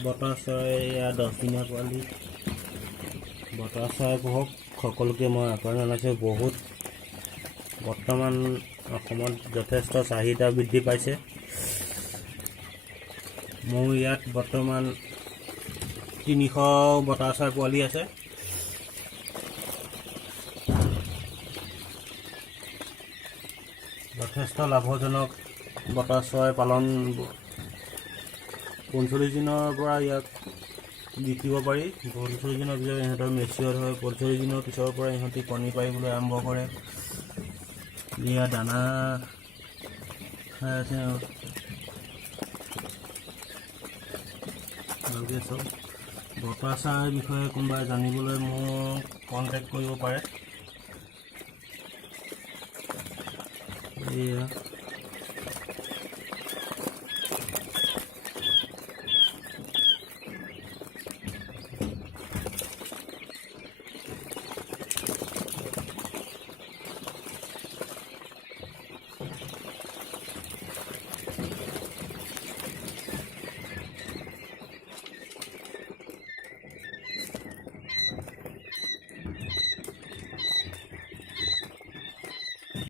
বতৰ চৰাই 10 দিনীয়া পোৱালি বতৰ চৰাই পোহক সকলোকে মই আহ্বান জনাইছোঁ। বহুত বৰ্তমান অসমত যথেষ্ট চাহিদা বৃদ্ধি পাইছে। মোৰ ইয়াত বৰ্তমান 300 বতৰ চৰাই পোৱালি আছে। যথেষ্ট লাভজনক বতৰ চৰাই পালন। 45 দিনৰ পৰা ইয়াক বিকিব পাৰি। 45 দিনৰ পিছত ইহঁতৰ মেচিয়ৰ হয়। 45 দিনৰ পিছৰ পৰা ইহঁতি কণী পাৰিবলৈ আৰম্ভ কৰে। ইয়াৰ দানা খাই আছে। ভালকৈ চব বতৰ চৰাইৰ বিষয়ে কোনোবাই জানিবলৈ মোক কণ্টেক্ট কৰিব পাৰে। এয়া